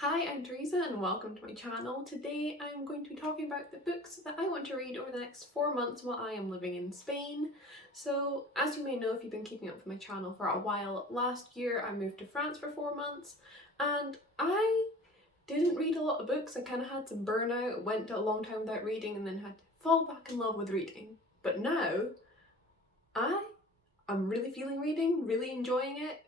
Hi, I'm Theresa and welcome to my channel. Today I'm going to be talking about the books that I want to read over the next 4 months while I am living in Spain. So, as you may know if you've been keeping up with my channel for a while, last year I moved to France for 4 months and I didn't read a lot of books. I kind of had some burnout, went a long time without reading and then had to fall back in love with reading. But now, I'm really feeling reading, really enjoying it,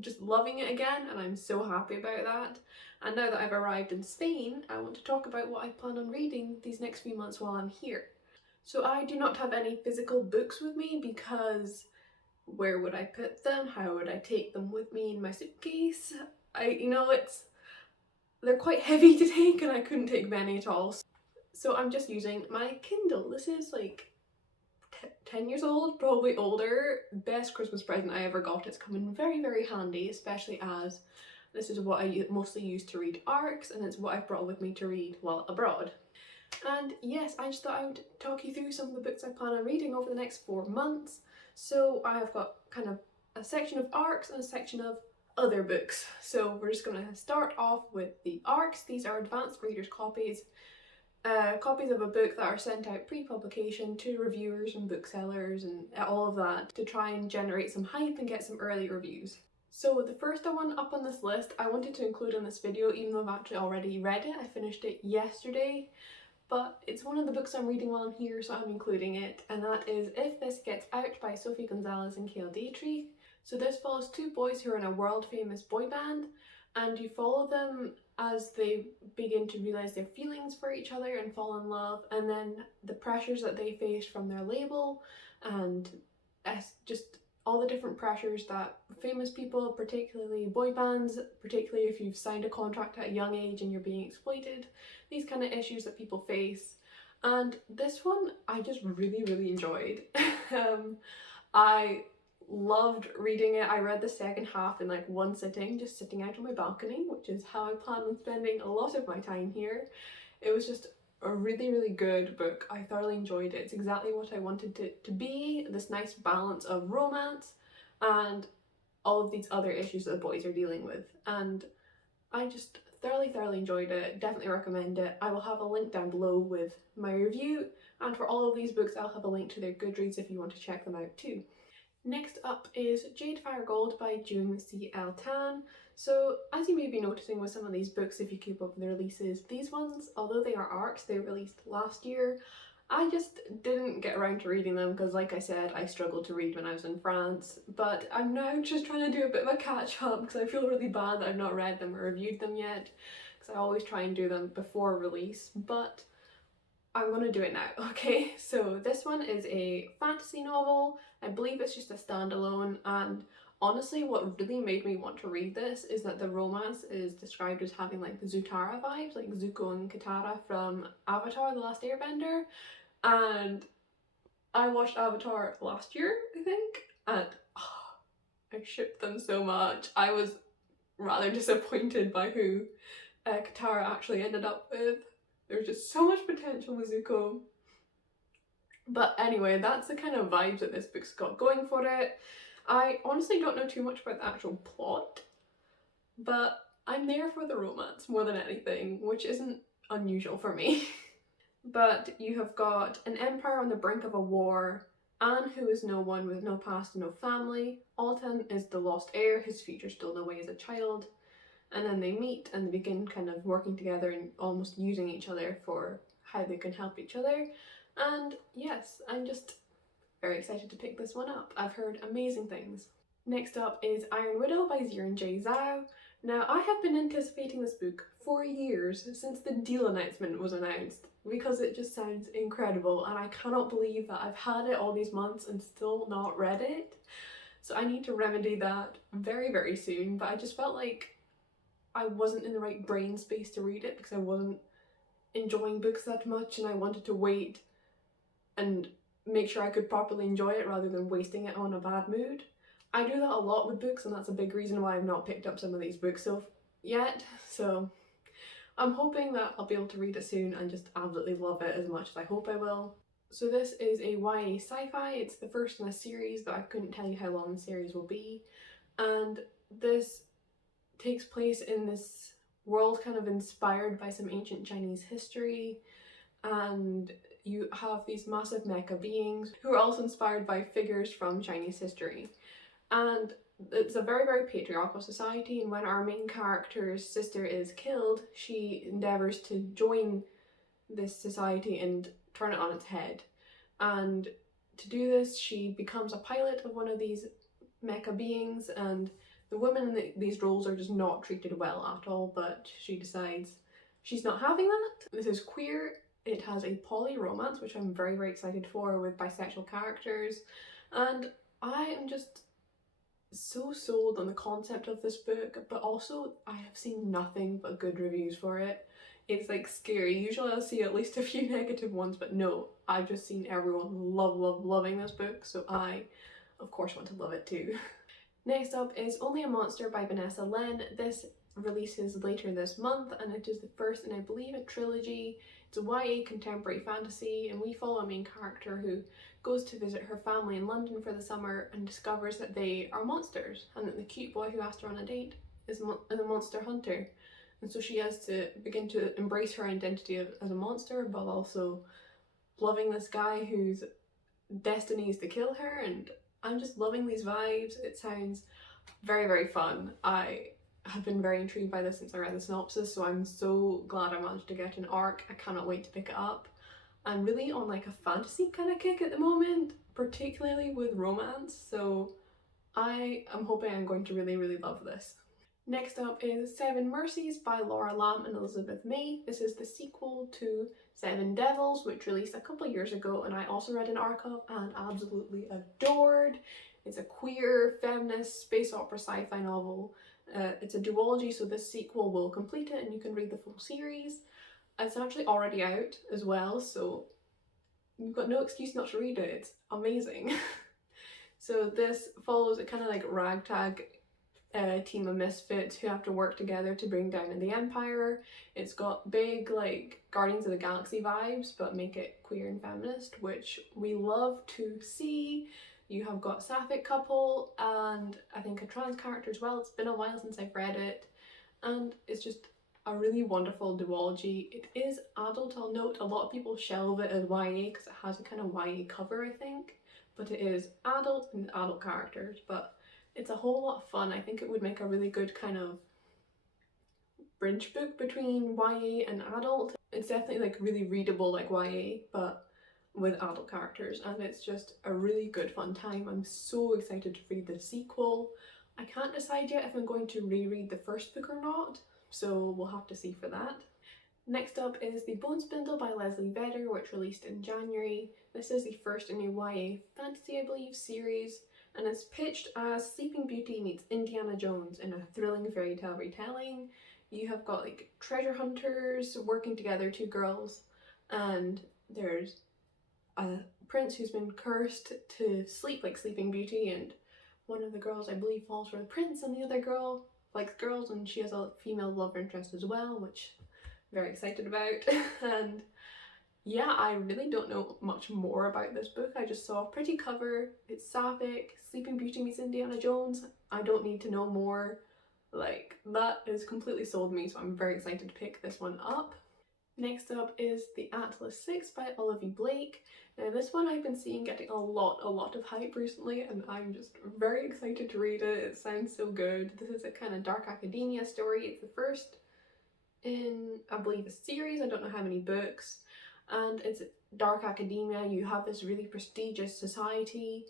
just loving it again, and I'm so happy about that. And now that I've arrived in Spain, I want to talk about what I plan on reading these next few months while I'm here. So I do not have any physical books with me because where would I put them? How would I take them with me in my suitcase? They're quite heavy to take and I couldn't take many at all. So I'm just using my Kindle. This is like 10 years old, probably older. Best Christmas present I ever got. It's come in very, very handy, especially as this is what I mostly use to read ARCs and it's what I've brought with me to read while abroad. And yes, I just thought I would talk you through some of the books I plan on reading over the next 4 months. So I have got kind of a section of ARCs and a section of other books. So we're just going to start off with the ARCs. These are advanced readers copies. Copies of a book that are sent out pre-publication to reviewers and booksellers and all of that to try and generate some hype and get some early reviews. So the first one up on this list I wanted to include in this video, even though I've actually already read it. I finished it yesterday, but it's one of the books I'm reading while I'm here, so I'm including it, and that is If This Gets Out by Sophie Gonzalez and Cale Dietrich. So this follows two boys who are in a world famous boy band, and you follow them as they begin to realise their feelings for each other and fall in love, and then the pressures that they face from their label and just all the different pressures that famous people, particularly boy bands, particularly if you've signed a contract at a young age and you're being exploited, these kind of issues that people face. And this one I just really enjoyed. I loved reading it. I read the second half in like one sitting, just sitting out on my balcony, which is how I plan on spending a lot of my time here. It was just a really good book. I thoroughly enjoyed it. It's exactly what I wanted it to be, this nice balance of romance and all of these other issues that the boys are dealing with. And I just thoroughly enjoyed it. Definitely recommend it. I will have a link down below with my review, and for all of these books I'll have a link to their Goodreads if you want to check them out too. Next up is Jade Fire Gold by June C.L. Tan. So as you may be noticing with some of these books, if you keep up with the releases, these ones, although they are ARCs, they released last year, I just didn't get around to reading them because, like I said, I struggled to read when I was in France, but I'm now just trying to do a bit of a catch up because I feel really bad that I've not read them or reviewed them yet, because I always try and do them before release, but I'm gonna do it now, okay? So this one is a fantasy novel. I believe it's just a standalone, and honestly what really made me want to read this is that the romance is described as having like the Zutara vibes, like Zuko and Katara from Avatar: The Last Airbender, and I watched Avatar last year, I think, and I shipped them so much. I was rather disappointed by who Katara actually ended up with. There's just so much potential with Zuko. But anyway, that's the kind of vibes that this book's got going for it. I honestly don't know too much about the actual plot, but I'm there for the romance more than anything, which isn't unusual for me. But you have got an empire on the brink of a war, Anne, who is no one with no past and no family, Alton is the lost heir, his future still no way as a child, and then they meet and they begin kind of working together and almost using each other for how they can help each other. And yes, I'm just very excited to pick this one up. I've heard amazing things. Next up is Iron Widow by Ziran J. Zhao. Now, I have been anticipating this book for years, since the deal announcement was announced, because it just sounds incredible and I cannot believe that I've had it all these months and still not read it. So I need to remedy that very soon, but I just felt like I wasn't in the right brain space to read it because I wasn't enjoying books that much, and I wanted to wait and make sure I could properly enjoy it rather than wasting it on a bad mood. I do that a lot with books, and that's a big reason why I've not picked up some of these books yet, so I'm hoping that I'll be able to read it soon and just absolutely love it as much as I hope I will. So this is a YA sci-fi. It's the first in a series, but I couldn't tell you how long the series will be, and this takes place in this world kind of inspired by some ancient Chinese history, and you have these massive mecha beings who are also inspired by figures from Chinese history. And it's a very, very patriarchal society, and when our main character's sister is killed, she endeavours to join this society and turn it on its head. And to do this, she becomes a pilot of one of these mecha beings, and the women in these roles are just not treated well at all, but she decides she's not having that. This is queer. It has a poly romance, which I'm very, very excited for, with bisexual characters, and I am just so sold on the concept of this book, but also I have seen nothing but good reviews for it. It's like scary. Usually I'll see at least a few negative ones, but no, I've just seen everyone loving this book, so I of course want to love it too. Next up is Only a Monster by Vanessa Len. This releases later this month, and it is the first in, I believe, a trilogy. It's a YA contemporary fantasy, and we follow a main character who goes to visit her family in London for the summer and discovers that they are monsters, and that the cute boy who asked her on a date is a monster hunter. And so she has to begin to embrace her identity as a monster, but also loving this guy whose destiny is to kill her, and I'm just loving these vibes. It sounds very, very fun. I have been very intrigued by this since I read the synopsis, so I'm so glad I managed to get an ARC. I cannot wait to pick it up. I'm really on like a fantasy kind of kick at the moment, particularly with romance, so I am hoping I'm going to really, really love this. Next up is Seven Mercies by Laura Lamb and Elizabeth May. This is the sequel to Seven Devils, which released a couple of years ago, and I also read an ARC of and absolutely adored. It's a queer, feminist, space opera sci-fi novel. It's a duology, so this sequel will complete it and you can read the full series. It's actually already out as well, so you've got no excuse not to read it. It's amazing. So this follows a kind of like ragtag team of misfits who have to work together to bring down the Empire. It's got big like Guardians of the Galaxy vibes, but make it queer and feminist, which we love to see. You have got a sapphic couple and I think a trans character as well. It's been a while since I've read it, and it's just a really wonderful duology. It is adult, I'll note. A lot of people shelve it as YA because it has a kind of YA cover, I think, but it is adult and adult characters, but it's a whole lot of fun. I think it would make a really good kind of bridge book between YA and adult. It's definitely like really readable like YA, but with adult characters, and it's just a really good fun time. I'm so excited to read the sequel. I can't decide yet if I'm going to reread the first book or not, so we'll have to see for that. Next up is The Bone Spindle by Leslie Vedder, which released in January. This is the first in a YA fantasy, I believe, series, and it's pitched as Sleeping Beauty meets Indiana Jones in a thrilling fairy tale retelling. You have got like treasure hunters working together, two girls, and there's a prince who's been cursed to sleep like Sleeping Beauty, and one of the girls, I believe, falls for the prince, and the other girl likes girls and she has a female love interest as well, which I'm very excited about. And yeah, I really don't know much more about this book. I just saw a pretty cover. It's sapphic, Sleeping Beauty meets Indiana Jones. I don't need to know more. Like, that is completely sold me, so I'm very excited to pick this one up. Next up is The Atlas 6 by Olivia Blake. Now this one I've been seeing getting a lot of hype recently, and I'm just very excited to read it. It sounds so good. This is a kind of dark academia story. It's the first in, I believe, a series. I don't know how many books. And it's dark academia. You have this really prestigious society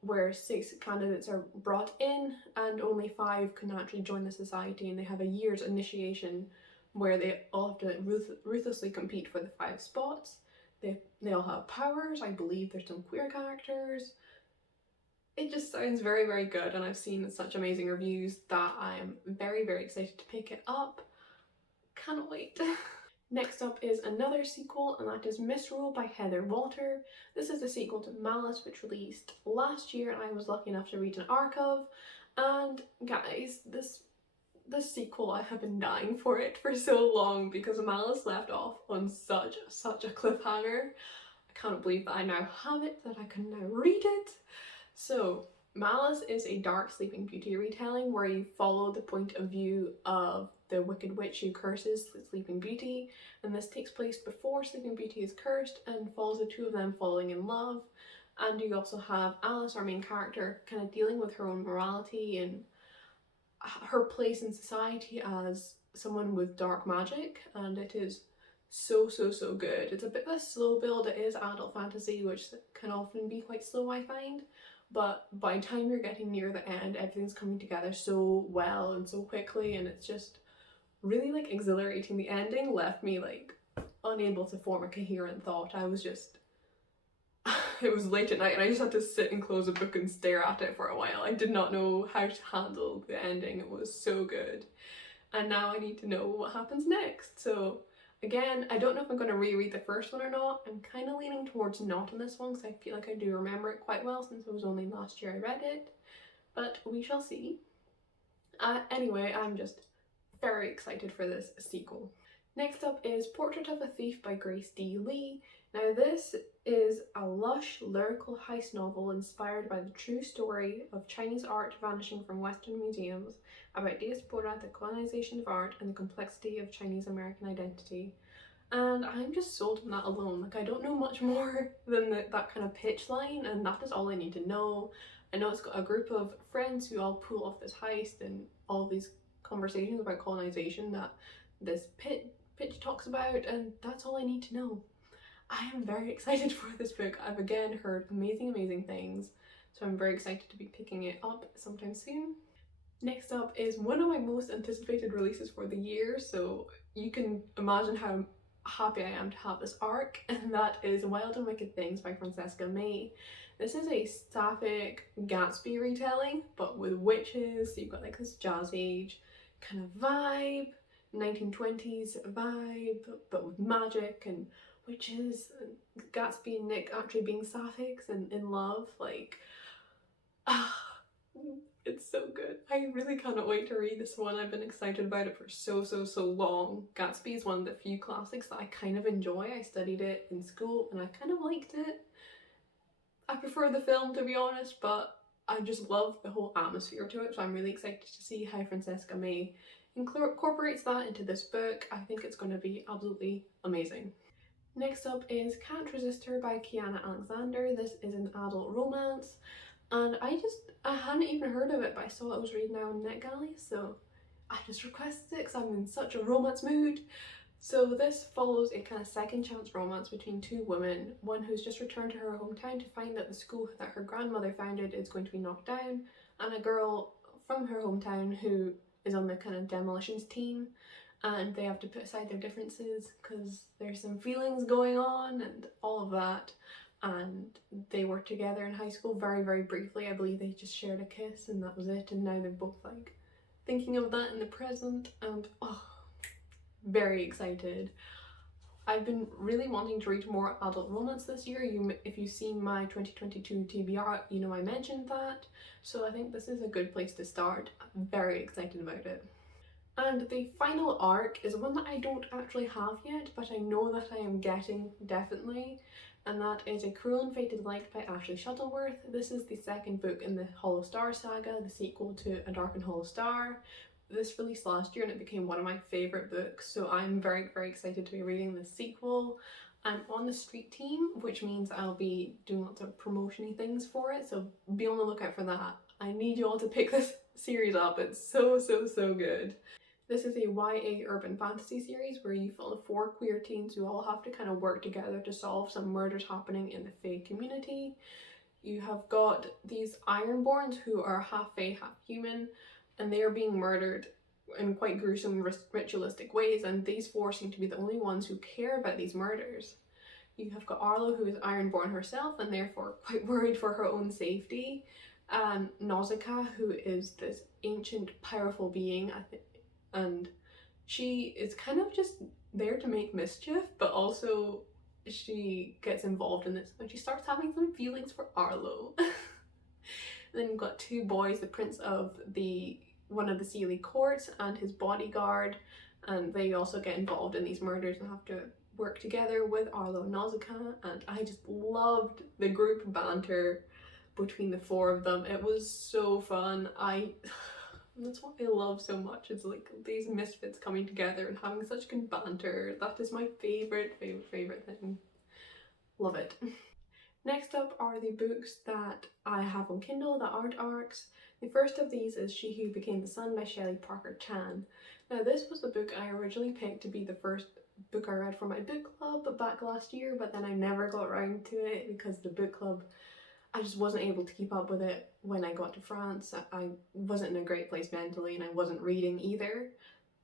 where 6 candidates are brought in and only 5 can actually join the society, and they have a year's initiation where they all have to ruthlessly compete for the 5 spots. They all have powers. I believe there's some queer characters. It just sounds very, very good, and I've seen such amazing reviews that I am very, very excited to pick it up. Cannot wait. Next up is another sequel, and that is Misrule by Heather Walter. This is the sequel to Malice, which released last year, and I was lucky enough to read an ARC of. And guys, this sequel, I have been dying for it for so long because Malice left off on such a cliffhanger. I cannot believe that I now have it, that I can now read it. So Malice is a dark Sleeping Beauty retelling where you follow the point of view of the wicked witch who curses Sleeping Beauty, and this takes place before Sleeping Beauty is cursed and follows the two of them falling in love. And you also have Alice, our main character, kind of dealing with her own morality and her place in society as someone with dark magic, and it is so good. It's a bit of a slow build. It is adult fantasy, which can often be quite slow, I find, but by the time you're getting near the end, everything's coming together so well and so quickly, and it's just really like exhilarating. The ending left me like unable to form a coherent thought. I was just it was late at night and I just had to sit and close a book and stare at it for a while. I did not know how to handle the ending. It was so good. And now I need to know what happens next. So again, I don't know if I'm going to reread the first one or not. I'm kind of leaning towards not on this one because I feel like I do remember it quite well since it was only last year I read it. But we shall see. Anyway, I'm just very excited for this sequel. Next up is Portrait of a Thief by Grace D. Lee. Now this is a lush lyrical heist novel inspired by the true story of Chinese art vanishing from Western museums, about diaspora, the colonization of art, and the complexity of Chinese American identity. And I'm just sold on that alone. Like, I don't know much more than that kind of pitch line, and that is all I need to know. I know it's got a group of friends who all pull off this heist and all these conversations about colonization that this pitch talks about, and that's all I need to know. I am very excited for this book. I've again heard amazing things, so I'm very excited to be picking it up sometime soon. Next up is one of my most anticipated releases for the year, so you can imagine how happy I am to have this ARC, and that is Wild and Wicked Things by Francesca May. This is a sapphic Gatsby retelling, but with witches. So you've got like this jazz age kind of vibe, 1920s vibe, but with magic and witches, and Gatsby and Nick actually being sapphics and in love. Like, it's so good. I really cannot wait to read this one. I've been excited about it for so long. Gatsby is one of the few classics that I kind of enjoy. I studied it in school and I kind of liked it. I prefer the film, to be honest, but I just love the whole atmosphere to it, so I'm really excited to see how Francesca May incorporates that into this book. I think it's going to be absolutely amazing. Next up is Can't Resist Her by Kiana Alexander. This is an adult romance, and I hadn't even heard of it, but I saw it was read now on NetGalley, so I just requested it because I'm in such a romance mood. So this follows a kind of second chance romance between two women, one who's just returned to her hometown to find that the school that her grandmother founded is going to be knocked down, and a girl from her hometown who is on the kind of demolitions team, and they have to put aside their differences because there's some feelings going on and all of that. And they worked together in high school very briefly. I believe they just shared a kiss and that was it, and now they're both like thinking of that in the present, and oh, very excited. I've been really wanting to read more adult romance this year. If you've seen my 2022 TBR, you know I mentioned that, so I think this is a good place to start. I'm very excited about it. And the final ARC is one that I don't actually have yet, but I know that I am getting definitely, and that is A Cruel and Fated Light by Ashley Shuttleworth. This is the second book in the Hollow Star saga, the sequel to A Dark and Hollow Star. This released last year and it became one of my favourite books, so I'm very excited to be reading the sequel. I'm on the street team, which means I'll be doing lots of promotion-y things for it, so be on the lookout for that. I need you all to pick this series up. It's so good. This is a YA urban fantasy series where you follow 4 queer teens who all have to kind of work together to solve some murders happening in the Fae community. You have got these Ironborns who are half Fae, half human, and they are being murdered in quite gruesome ritualistic ways, and these 4 seem to be the only ones who care about these murders. You have got Arlo, who is Ironborn herself and therefore quite worried for her own safety, and Nausicaa, who is this ancient powerful being, and she is kind of just there to make mischief, but also she gets involved in this when she starts having some feelings for Arlo. Then you've got 2 boys, the prince of one of the Sealy courts and his bodyguard, and they also get involved in these murders and have to work together with Arlo and Nausicaa, and I just loved the group banter between the four of them. It was so fun. That's what I love so much. It's like these misfits coming together and having such good banter. That is my favorite thing. Love it. Next up are the books that I have on Kindle that aren't ARCs. The first of these is She Who Became the Sun by Shelley Parker Chan. Now this was the book I originally picked to be the first book I read for my book club back last year, but then I never got around to it because the book club, I just wasn't able to keep up with it when I got to France. I wasn't in a great place mentally and I wasn't reading either,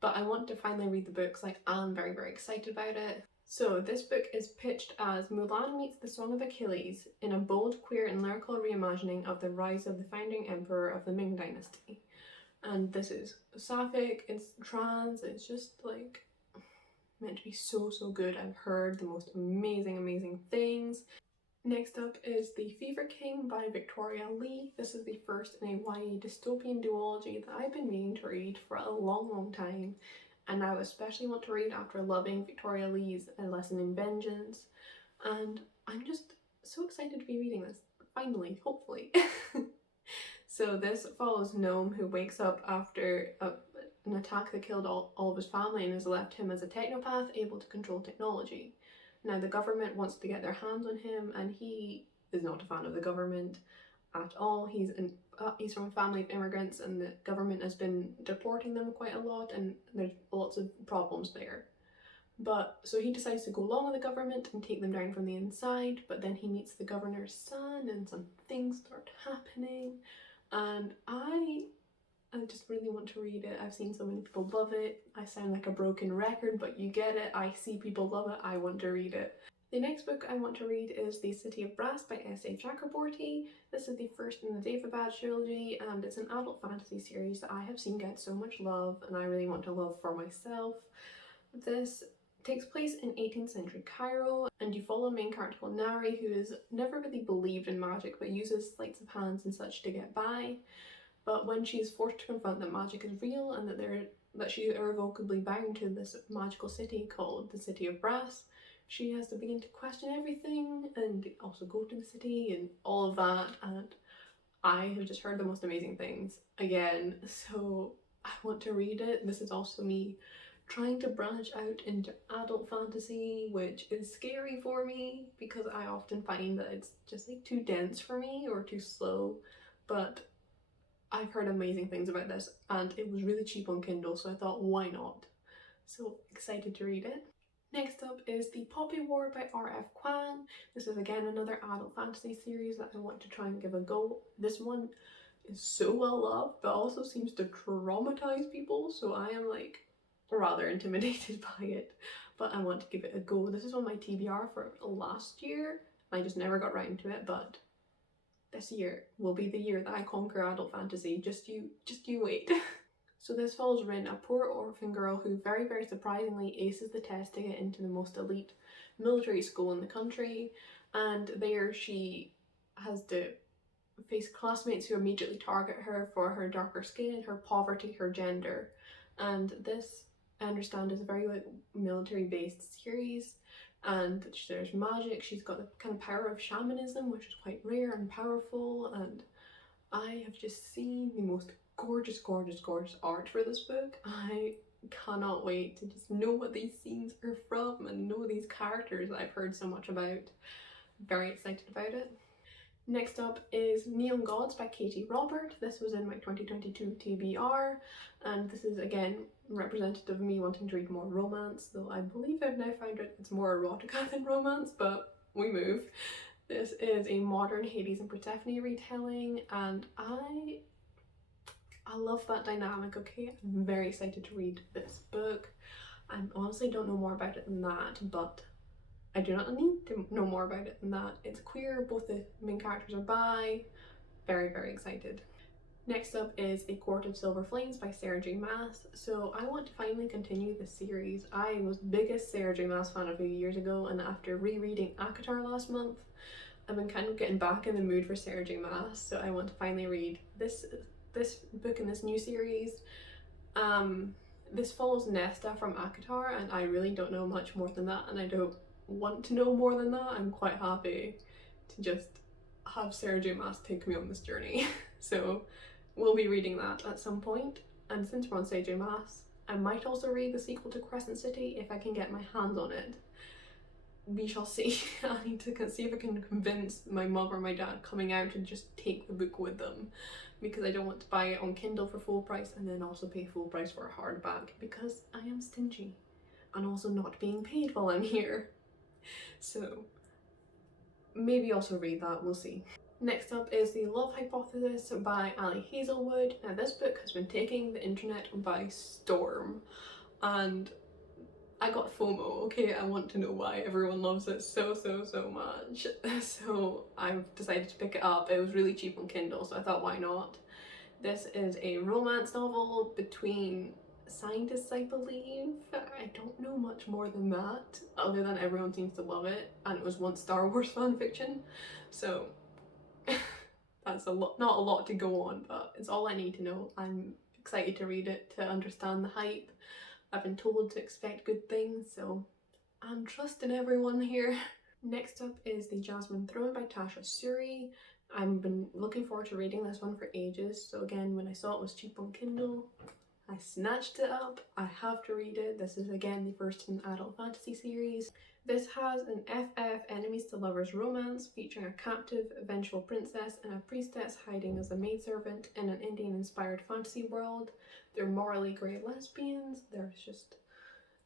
but I want to finally read the books. Like, I'm very excited about it. So this book is pitched as Mulan meets the Song of Achilles in a bold, queer and lyrical reimagining of the rise of the founding emperor of the Ming Dynasty. And this is sapphic, it's trans, it's just like meant to be so good. I've heard the most amazing things. Next up is The Fever King by Victoria Lee. This is the first in a YA dystopian duology that I've been meaning to read for a long time, and I especially want to read after loving Victoria Lee's A Lesson in Vengeance, and I'm just so excited to be reading this, finally, hopefully. So this follows Gnome, who wakes up after an attack that killed all of his family and has left him as a technopath able to control technology. Now the government wants to get their hands on him, and he is not a fan of the government at all. He's from a family of immigrants, and the government has been deporting them quite a lot, and there's lots of problems there. But so he decides to go along with the government and take them down from the inside, but then he meets the governor's son and some things start happening, and I just really want to read it. I've seen so many people love it. I sound like a broken record, but you get it. I see people love it. I want to read it. The next book I want to read is The City of Brass by S.A. Chakraborty. This is the first in the Daevabad trilogy, and it's an adult fantasy series that I have seen get so much love, and I really want to love for myself. This takes place in 18th century Cairo, and you follow main character called Nari, who has never really believed in magic but uses sleights of hands and such to get by. But when she's forced to confront that magic is real and that she is irrevocably bound to this magical city called the City of Brass, she has to begin to question everything and also go to the city and all of that, and I have just heard the most amazing things again, so I want to read it. This is also me trying to branch out into adult fantasy, which is scary for me because I often find that it's just like too dense for me or too slow, but I've heard amazing things about this and it was really cheap on Kindle, so I thought, why not? So excited to read it. Next up is The Poppy War by R.F. Kuang. This is again another adult fantasy series that I want to try and give a go. This one is so well loved but also seems to traumatize people, so I am like rather intimidated by it, but I want to give it a go. This is on my TBR for last year. I just never got round to it, but this year will be the year that I conquer adult fantasy. Just you wait. So this follows Rin, a poor orphan girl who very surprisingly aces the test to get into the most elite military school in the country, and there she has to face classmates who immediately target her for her darker skin, her poverty, her gender. And this, I understand, is a very like military based series, and there's magic. She's got the kind of power of shamanism, which is quite rare and powerful, and I have just seen the most gorgeous art for this book. I cannot wait to just know what these scenes are from and know these characters that I've heard so much about. Very excited about it. Next up is Neon Gods by Katie Robert. This was in my 2022 TBR, and this is again representative of me wanting to read more romance, though I believe I've now found it's more erotica than romance, but we move. This is a modern Hades and Persephone retelling, and I love that dynamic, okay? I'm very excited to read this book. I honestly don't know more about it than that, but I do not need to know more about it than that. It's queer, both the main characters are bi. Very excited. Next up is A Court of Silver Flames by Sarah J Maas. So I want to finally continue this series. I was the biggest Sarah J Maas fan a few years ago, and after rereading ACOTAR last month, I've been kind of getting back in the mood for Sarah J Maas, so I want to finally read this book in this new series. This follows Nesta from ACOTAR, and I really don't know much more than that, and I don't want to know more than that. I'm quite happy to just have Sarah J Maas take me on this journey. So we'll be reading that at some point. And since we're on Sarah J Maas, I might also read the sequel to Crescent City if I can get my hands on it. We shall see. I need to see if I can convince my mum or my dad coming out to just take the book with them, because I don't want to buy it on Kindle for full price and then also pay full price for a hardback, because I am stingy and also not being paid while I'm here. So maybe also read that, we'll see. Next up is The Love Hypothesis by Ali Hazelwood. Now this book has been taking the internet by storm, and I got FOMO, okay? I want to know why everyone loves it so much. So I've decided to pick it up. It was really cheap on Kindle, so I thought, why not? This is a romance novel between scientists, I believe. I don't know much more than that, other than everyone seems to love it, and it was once Star Wars fan fiction. So that's not a lot to go on, but it's all I need to know. I'm excited to read it, to understand the hype. I've been told to expect good things, so I'm trusting everyone here. Next up is The Jasmine Throne by Tasha Suri. I've been looking forward to reading this one for ages, so again, when I saw it was cheap on Kindle, I snatched it up. I have to read it. This is again the first in an adult fantasy series. This has an FF enemies to lovers romance featuring a captive, vengeful princess and a priestess hiding as a maidservant in an Indian-inspired fantasy world. They're morally grey lesbians. There's just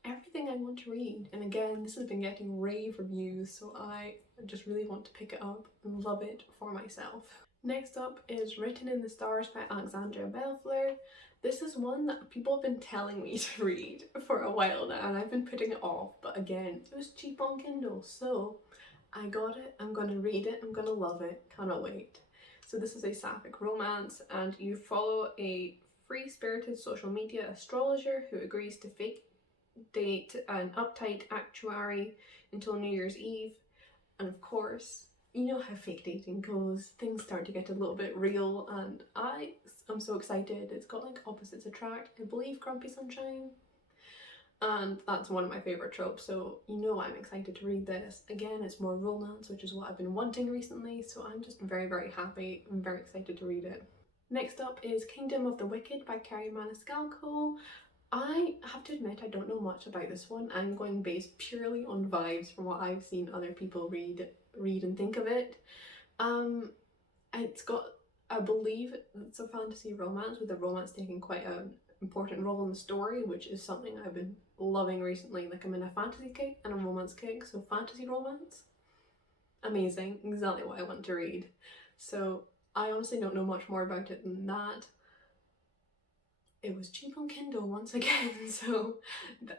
everything I want to read. And again, this has been getting rave reviews, so I just really want to pick it up and love it for myself. Next up is Written in the Stars by Alexandria Bellfleur. This is one that people have been telling me to read for a while now, and I've been putting it off, but again, it was cheap on Kindle, so I got it. I'm gonna read it, I'm gonna love it, cannot wait. So this is a sapphic romance, and you follow a free-spirited social media astrologer who agrees to fake date an uptight actuary until New Year's Eve, and of course, you know how fake dating goes, things start to get a little bit real, and I'm so excited. It's got like opposites attract, I believe Grumpy Sunshine, and that's one of my favourite tropes, so you know I'm excited to read this. Again, it's more romance, which is what I've been wanting recently, so I'm just very happy. I'm very excited to read it. Next up is Kingdom of the Wicked by Kerri Maniscalco. I have to admit I don't know much about this one. I'm going based purely on vibes from what I've seen other people read and think of it. It's got, I believe it's a fantasy romance, with the romance taking quite an important role in the story, which is something I've been loving recently. Like, I'm in a fantasy kick and a romance kick, so fantasy romance, amazing, exactly what I want to read. So I honestly don't know much more about it than that. It was cheap on Kindle once again, so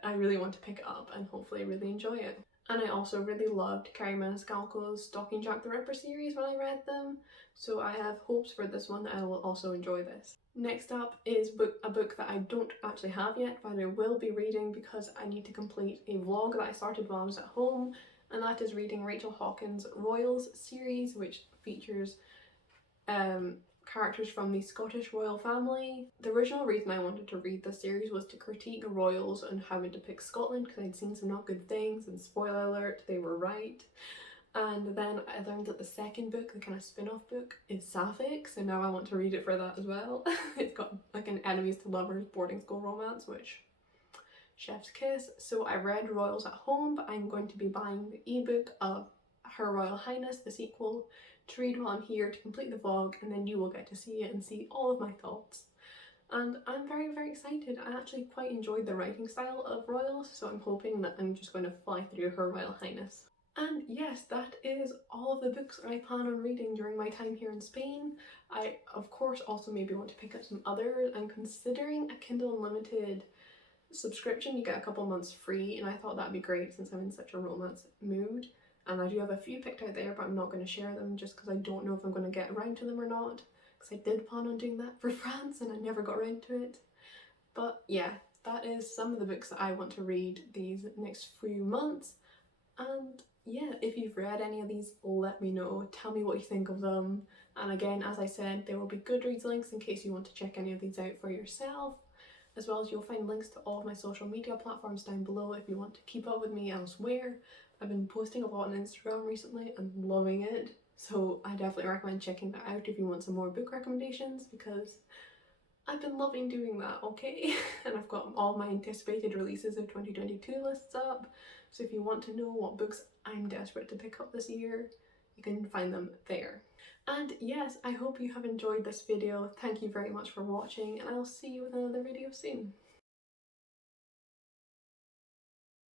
I really want to pick it up and hopefully really enjoy it. And I also really loved Kerri Maniscalco's Stalking Jack the Ripper series when I read them, so I have hopes for this one that I will also enjoy this. Next up is a book that I don't actually have yet, but I will be reading because I need to complete a vlog that I started while I was at home, and that is reading Rachel Hawkins' Royals series, which features characters from the Scottish royal family. The original reason I wanted to read this series was to critique the royals and how it depicts Scotland, because I'd seen some not good things, and spoiler alert, they were right. And then I learned that the second book, the kind of spin-off book, is sapphic, so now I want to read it for that as well. It's got like an enemies to lovers boarding school romance, which chef's kiss. So I read Royals at home, but I'm going to be buying the ebook of Her Royal Highness, the sequel, to read while I'm here to complete the vlog, and then you will get to see it and see all of my thoughts. And I'm very excited. I actually quite enjoyed the writing style of Royals, so I'm hoping that I'm just going to fly through Her Royal Highness. And yes, that is all of the books I plan on reading during my time here in Spain. I of course also maybe want to pick up some others. I'm considering a Kindle Unlimited subscription. You get a couple months free, and I thought that'd be great since I'm in such a romance mood. And I do have a few picked out there, but I'm not going to share them just because I don't know if I'm going to get around to them or not, because I did plan on doing that for France and I never got around to it. But yeah, that is some of the books that I want to read these next few months. And yeah, if you've read any of these, let me know. Tell me what you think of them. And again, as I said, there will be Goodreads links in case you want to check any of these out for yourself, as well as you'll find links to all of my social media platforms down below if you want to keep up with me elsewhere. I've been posting a lot on Instagram recently and loving it, So I definitely recommend checking that out if you want some more book recommendations, because I've been loving doing that, okay? And I've got all my anticipated releases of 2022 lists up, so if you want to know what books I'm desperate to pick up this year, you can find them there. And yes, I hope you have enjoyed this video. Thank you very much for watching, and I'll see you with another video soon.